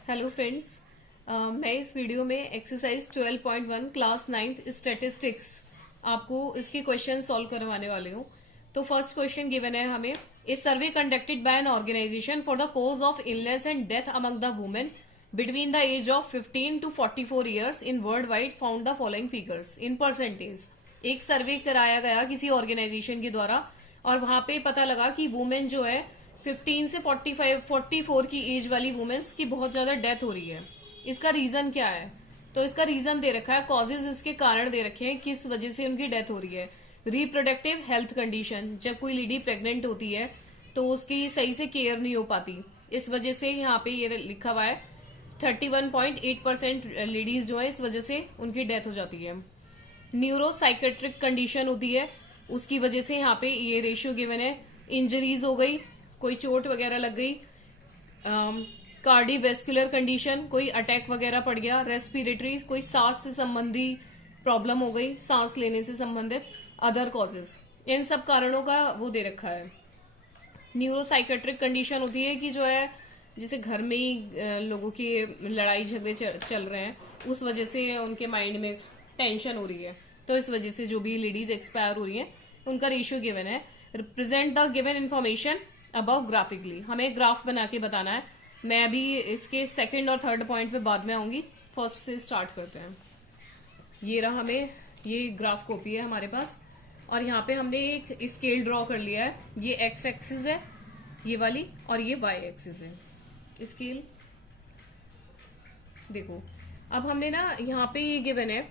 Hello friends. मैं इस video में एक्सरसाइज 12.1 क्लास 9th स्टैटिस्टिक्स आपको इसके क्वेश्चन सॉल्व करवाने वाले हूँ। तो फर्स्ट क्वेश्चन गिवन है हमें, a survey conducted by an organization for the cause of illness and death among the women between the age of 15 to 44 years in world wide found the following figures in percentage. एक survey कराया गया किसी organisation के द्वारा और वहां पे पता लगा कि वुमेन जो है 15 से 44 की एज वाली वुमेन्स की बहुत ज्यादा डेथ हो रही है। इसका रीजन क्या है? तो इसका रीजन दे रखा है, कॉजेज इसके कारण दे रखे हैं किस वजह से उनकी डेथ हो रही है। रिप्रोडक्टिव हेल्थ कंडीशन, जब कोई लेडी प्रेग्नेंट होती है तो उसकी सही से केयर नहीं हो पाती, इस वजह से यहाँ पे ये लिखा हुआ है 31.8% लेडीज जो है इस वजह से उनकी डेथ हो जाती है। न्यूरो साइकेट्रिक कंडीशन होती है, उसकी वजह से यहाँ पे ये रेशियो गिवन है। इंजरीज हो गई, कोई चोट वगैरह लग गई। कार्डियोवैस्कुलर कंडीशन, कोई अटैक वगैरह पड़ गया। रेस्पिरेटरी, कोई सांस से संबंधी प्रॉब्लम हो गई, सांस लेने से संबंधित। अदर कॉजेज, इन सब कारणों का वो दे रखा है। न्यूरोसाइकेट्रिक कंडीशन होती है कि जो है जैसे घर में ही लोगों की लड़ाई झगड़े चल रहे हैं, उस वजह से उनके माइंड में टेंशन हो रही है, तो इस वजह से जो भी लेडीज एक्सपायर हो रही हैं उनका रेशियो गिवन है। Represent the given information about graphically, हमें ग्राफ बना के बताना है। मैं अभी इसके सेकंड और थर्ड पॉइंट पे बाद में आऊंगी, फर्स्ट से स्टार्ट करते हैं। ये रहा, हमें ये ग्राफ कॉपी है हमारे पास और यहाँ पे हमने एक स्केल ड्रॉ कर लिया है। ये एक्स एक्सिस है ये वाली और ये वाई एक्सिस है स्केल। देखो अब हमने ना यहाँ पे ये गिवन है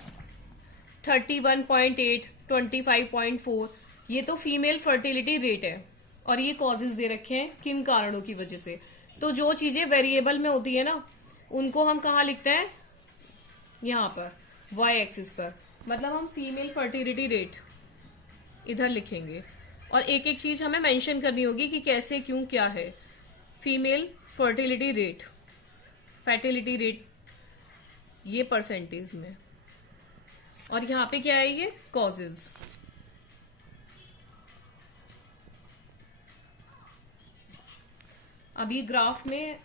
31.8, 25.4, ये तो फीमेल फर्टिलिटी रेट है और ये कॉजेज दे रखे हैं किन कारणों की वजह से। तो जो चीजें वेरिएबल में होती है ना उनको हम कहाँ लिखते हैं, यहाँ पर वाई एक्सिस पर, मतलब हम फीमेल फर्टिलिटी रेट इधर लिखेंगे और एक एक चीज हमें मेंशन करनी होगी कि कैसे क्यों क्या है। Female fertility rate, fertility rate ये परसेंटेज में, और यहाँ पे क्या है ये कॉजेज। अभी ग्राफ में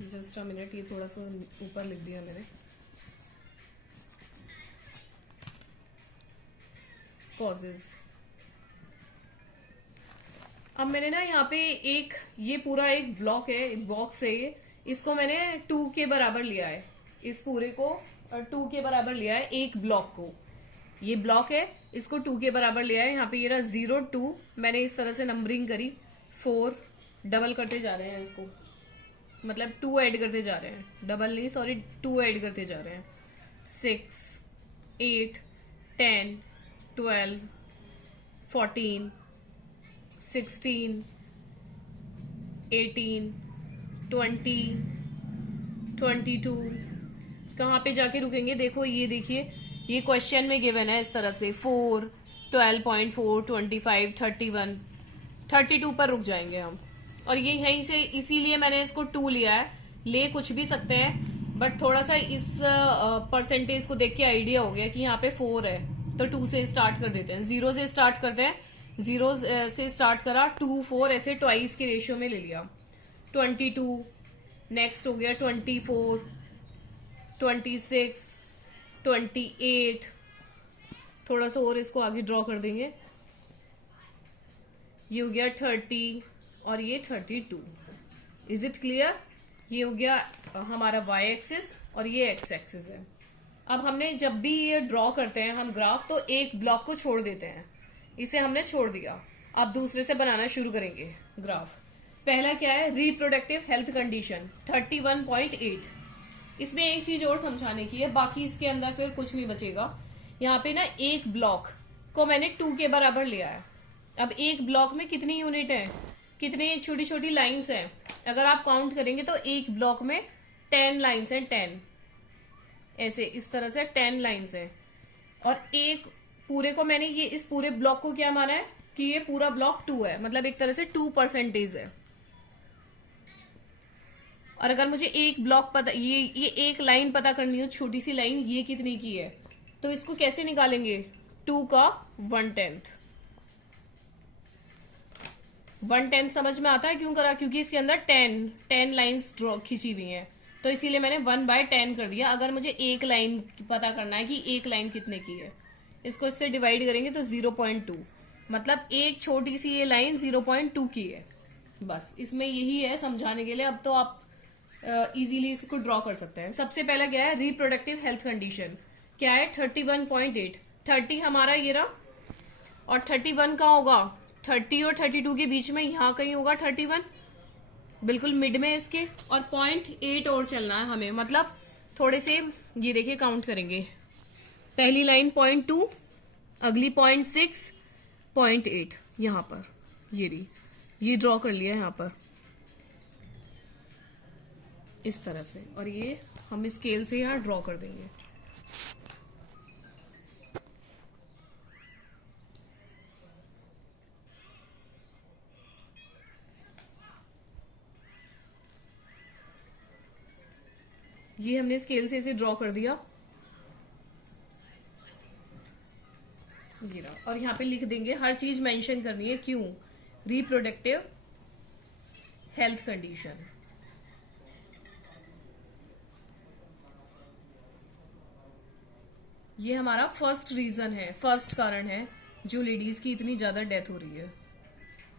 जस्ट अ मिनट, ये थोड़ा सा ऊपर लिख दिया मैंने। कॉजेज, अब मैंने ना यहाँ पे एक ये पूरा एक ब्लॉक है, एक बॉक्स है ये, इसको मैंने 2 के बराबर लिया है। इस पूरे को 2 के बराबर लिया है, एक ब्लॉक को। ये ब्लॉक है, इसको 2 के बराबर लिया है। यहाँ पे ये रहा 0, 2, मैंने इस तरह से नंबरिंग करी। 4 डबल करते जा रहे हैं इसको, मतलब 2 ऐड करते जा रहे हैं, डबल नहीं सॉरी 2 ऐड करते जा रहे हैं। 6, 8, 10, 12, 14, 16, 18, 20, 22। कहाँ पे जाके रुकेंगे? देखो ये देखिए, ये क्वेश्चन में गिवन है इस तरह से 4, 12.4, 25, 31, 32 पर रुक जाएंगे हम। और ये यहीं से, इसीलिए मैंने इसको 2 लिया है। ले कुछ भी सकते हैं बट थोड़ा सा इस परसेंटेज को देख के आइडिया हो गया कि यहाँ पे 4 है तो 2 से स्टार्ट कर देते हैं, 0 से स्टार्ट करते हैं। 0 से स्टार्ट करा, 2, 4 ऐसे ट्वाइस के रेशियो में ले लिया। 22, नेक्स्ट हो गया 24, 26, 28, थोड़ा सा और इसको आगे ड्रॉ कर देंगे। ये हो गया 30 और ये 32। Is it clear? ये हो गया हमारा वाई एक्सिस और ये एक्स एक्सिस है। अब हमने जब भी ये ड्रॉ करते हैं हम ग्राफ, तो एक ब्लॉक को छोड़ देते हैं, इसे हमने छोड़ दिया। अब दूसरे से बनाना शुरू करेंगे ग्राफ। पहला क्या है, रिप्रोडक्टिव हेल्थ कंडीशन 31.8। इसमें एक चीज और समझाने की है, बाकी इसके अंदर फिर कुछ नहीं बचेगा। यहाँ पे ना एक ब्लॉक को मैंने 2 के बराबर लिया है। अब एक ब्लॉक में कितनी यूनिट है, कितनी छोटी छोटी लाइंस हैं? अगर आप काउंट करेंगे तो एक ब्लॉक में 10 लाइंस हैं, 10 ऐसे इस तरह से 10 लाइंस हैं। और एक पूरे को मैंने ये इस पूरे ब्लॉक को क्या माना है कि ये पूरा ब्लॉक 2 है, मतलब एक तरह से 2% है। और अगर मुझे एक ब्लॉक पता, ये एक लाइन पता करनी हो, छोटी सी लाइन, ये कितनी की है, तो इसको कैसे निकालेंगे? 2 का 1/10। 1/10 समझ में आता है क्यों करा? क्योंकि इसके अंदर 10 लाइंस ड्रॉ खींची हुई हैं। तो इसीलिए मैंने 1/10 कर दिया। अगर मुझे एक लाइन पता करना है कि एक लाइन कितने की है, इसको इससे डिवाइड करेंगे तो 0.2, मतलब एक छोटी सी ये लाइन 0.2 की है। बस इसमें यही है समझाने के लिए। अब तो आप इजीली इसको ड्रॉ कर सकते हैं। सबसे पहला क्या है, रिप्रोडक्टिव हेल्थ कंडीशन क्या है, 31.8। 30 हमारा ये रहा, और 31 कहाँ होगा, 30 और 32 के बीच में, यहां कहीं होगा 31, बिल्कुल मिड में इसके। और 0.8 और चलना है हमें, मतलब थोड़े से ये देखिए काउंट करेंगे। पहली लाइन 0.2, अगली 0.6, 0.8 यहां पर ये रही, ये ड्रॉ कर लिया यहां पर इस तरह से, और ये हम स्केल से यहां ड्रॉ कर देंगे। ये हमने स्केल से इसे ड्रॉ कर दिया, ये रहा। और यहाँ पे लिख देंगे, हर चीज मेंशन करनी है, क्यों, रिप्रोडक्टिव हेल्थ कंडीशन। ये हमारा फर्स्ट रीजन है, फर्स्ट कारण है जो लेडीज की इतनी ज्यादा डेथ हो रही है।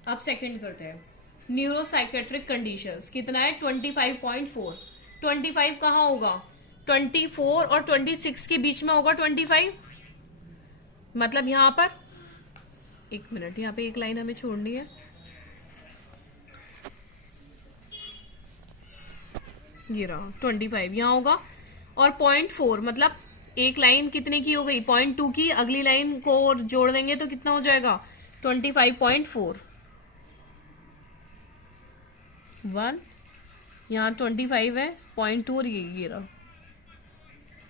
अब सेकंड करते हैं, न्यूरोसाइकेट्रिक कंडीशंस कितना है, 25.4। 25 कहाँ होगा, 24 और 26 के बीच में होगा 25, मतलब यहां पर, एक मिनट, यहां पे एक लाइन हमें छोड़नी है, ये रहा 25 यहां होगा। और 0.4 मतलब एक लाइन कितने की हो गई, 0.2 की, अगली लाइन को जोड़ देंगे तो कितना हो जाएगा, 25.4। 1 यहाँ 25 है, 0.2 और ये रहा,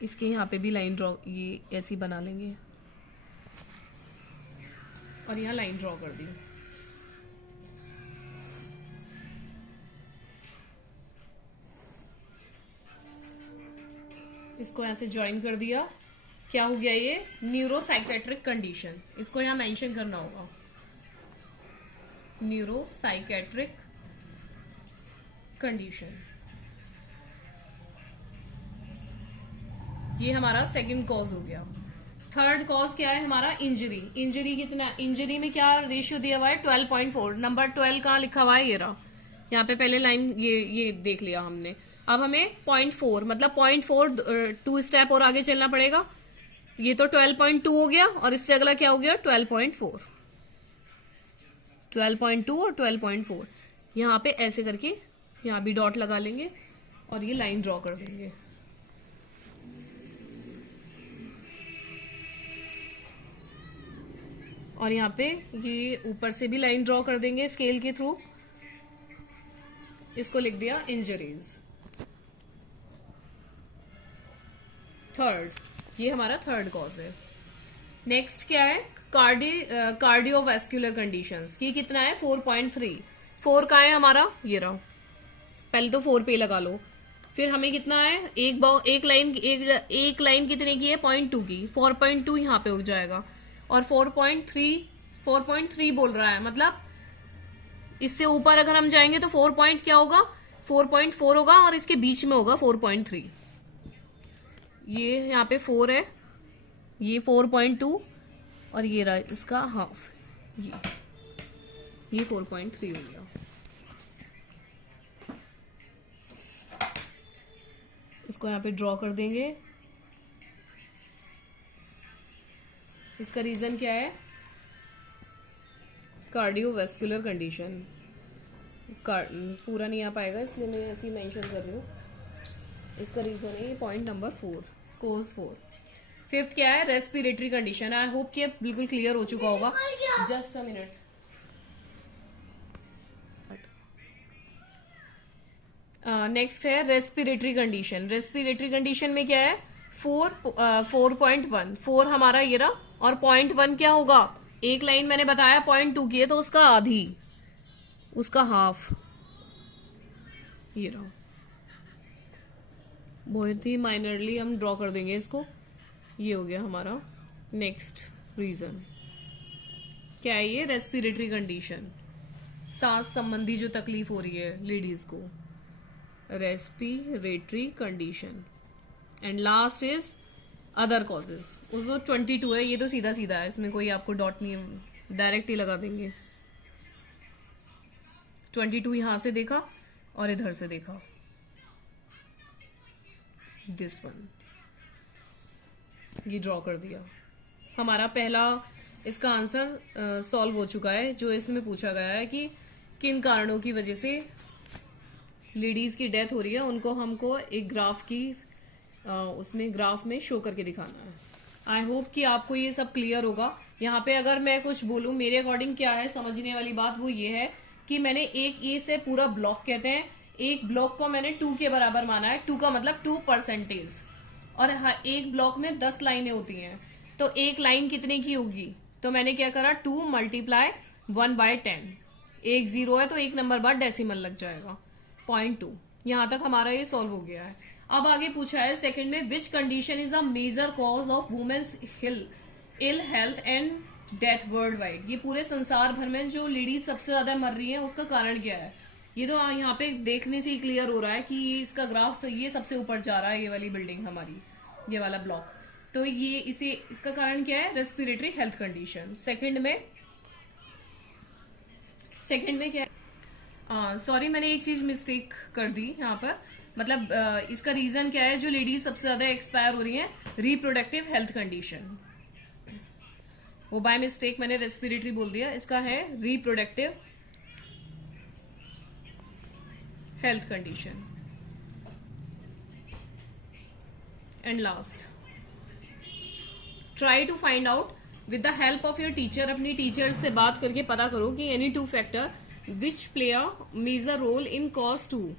इसके यहाँ पे भी लाइन ड्रॉ, ये ऐसी बना लेंगे, और यहाँ लाइन ड्रॉ कर दी। इसको यहाँ से ज्वाइन कर दिया, क्या हो गया ये, न्यूरोसाइकेट्रिक कंडीशन। इसको यहाँ मेंशन करना होगा, न्यूरोसाइकेट्रिक कंडीशन। ये हमारा सेकंड कॉज हो गया। थर्ड कॉज क्या है हमारा, इंजरी। इंजरी कितना, इंजरी में क्या रेशियो दिया हुआ है, 12.4। नंबर 12 कहाँ लिखा हुआ है, ये रहा, यहाँ पे पहले लाइन ये देख लिया हमने। अब हमें 0.4 मतलब 0.4 2 स्टेप और आगे चलना पड़ेगा। ये तो 12.2 हो गया, और इससे अगला क्या हो गया, 12.4। 12.2 और 12.4 यहाँ पे ऐसे करके यहाँ भी डॉट लगा लेंगे, और ये लाइन ड्रॉ कर देंगे। और यहाँ पे ये ऊपर से भी लाइन ड्रॉ कर देंगे स्केल के थ्रू। इसको लिख दिया इंजरीज। थर्ड, ये हमारा थर्ड कॉज है। नेक्स्ट क्या है, कार्डियोवैस्कुलर कंडीशंस। ये कितना है, 4.3। 4 का है हमारा, ये रहा, पहले तो 4 पे लगा लो। फिर हमें कितना है, एक लाइन कितने की है, 0.2 की, 4.2 यहाँ पे हो जाएगा। और 4.3 बोल रहा है, मतलब इससे ऊपर अगर हम जाएंगे तो 4 पॉइंट क्या होगा, 4.4 होगा, और इसके बीच में होगा 4.3। ये यहाँ पे 4 है, ये 4.2, और ये रहा इसका हाफ, ये 4.3 हो गया। इसको यहाँ पे ड्रॉ कर देंगे। इसका रीजन क्या है, कार्डियोवैस्कुलर कंडीशन। पूरा नहीं आ पाएगा इसलिए मैं ऐसे ही मेंशन कर रही हूँ। इसका रीजन है ये पॉइंट नंबर 4, कोज 4। फिफ्थ क्या है, रेस्पिरेटरी कंडीशन। आई होप कि बिल्कुल क्लियर हो चुका होगा। Just a minute. नेक्स्ट है रेस्पिरेटरी कंडीशन। रेस्पिरेटरी कंडीशन में क्या है, 4.1। 4 हमारा ये रहा, और 0.1 क्या होगा, एक लाइन मैंने बताया 0.2 की है तो उसका आधी, उसका हाफ, ये रहा। बहुत ही माइनरली हम ड्रॉ कर देंगे इसको। ये हो गया हमारा नेक्स्ट रीजन। क्या है ये, रेस्पिरेटरी कंडीशन, सांस संबंधी जो तकलीफ हो रही है लेडीज को, respiratory condition, and last is other causes. उसको 22 है, ये तो सीधा सीधा है, इसमें कोई आपको डॉट नहीं है, डायरेक्ट ही लगा देंगे। 22 यहां से देखा और इधर से देखा, दिस वन, ये ड्रॉ कर दिया। हमारा पहला इसका आंसर सॉल्व हो चुका है। जो इसमें पूछा गया है कि किन कारणों की वजह से लेडीज की डेथ हो रही है, उनको हमको एक ग्राफ की उसमें ग्राफ में शो करके दिखाना है। आई होप कि आपको ये सब क्लियर होगा। यहाँ पे अगर मैं कुछ बोलूं मेरे अकॉर्डिंग क्या है समझने वाली बात, वो ये है कि मैंने एक ए से पूरा ब्लॉक कहते हैं, एक ब्लॉक को मैंने 2 के बराबर माना है। 2 का मतलब 2%, और एक ब्लॉक में 10 लाइनें होती हैं, तो एक लाइन कितने की होगी, तो मैंने क्या करा 2 × 1/10। एक 0 है तो एक नंबर बाद डेसिमल लग जाएगा, 0.2। यहां तक हमारा ये सॉल्व हो गया है। अब आगे पूछा है सेकंड में, which condition is a major cause of women's ill health and death worldwide. ये पूरे संसार भर में जो लेडीज सबसे ज्यादा मर रही है उसका कारण क्या है। ये तो यहाँ पे देखने से ही क्लियर हो रहा है कि इसका ग्राफ ये सबसे ऊपर जा रहा है, ये वाली बिल्डिंग हमारी, ये वाला ब्लॉक। तो ये इसका कारण क्या है, रेस्पिरेटरी हेल्थ कंडीशन। सेकंड में क्या है, सॉरी मैंने एक चीज मिस्टेक कर दी यहाँ पर, मतलब इसका रीजन क्या है, जो लेडीज सबसे ज्यादा एक्सपायर हो रही हैं, रिप्रोडक्टिव हेल्थ कंडीशन। वो बाय मिस्टेक मैंने रेस्पिरेटरी बोल दिया, इसका है reproductive health condition. And last, try to find out with the help of your teacher. अपनी टीचर से बात करके पता करो कि any 2 factor which play a major role in cause 2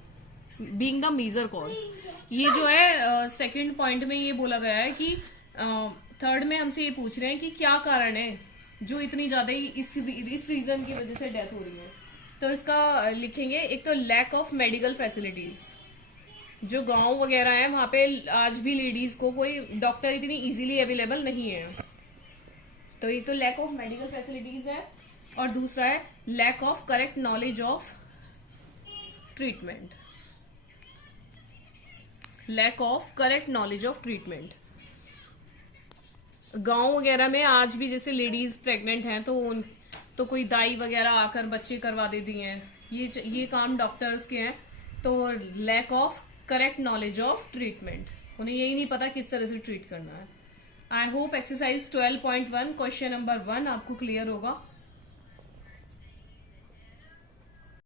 being the major cause. ये जो है सेकंड पॉइंट में ये बोला गया है कि थर्ड में हमसे ये पूछ रहे हैं कि क्या कारण है जो इतनी ज्यादा इस रीजन की वजह से डेथ हो रही है। तो इसका लिखेंगे, एक तो लैक ऑफ मेडिकल फैसिलिटीज। जो गांव वगैरह है वहां पे आज भी लेडीज को कोई डॉक्टर इतनी इजीली अवेलेबल नहीं है, तो ये तो लैक ऑफ मेडिकल फैसिलिटीज है। और दूसरा है lack of correct knowledge of treatment, lack of correct knowledge of treatment. गांव वगैरह में आज भी जैसे लेडीज प्रेग्नेंट हैं तो कोई दाई वगैरह आकर बच्चे करवा देती हैं, ये काम डॉक्टर्स के हैं। तो lack of correct knowledge of treatment, उन्हें यही नहीं पता किस तरह से ट्रीट करना है। I hope exercise 12.1 question number 1 आपको क्लियर होगा।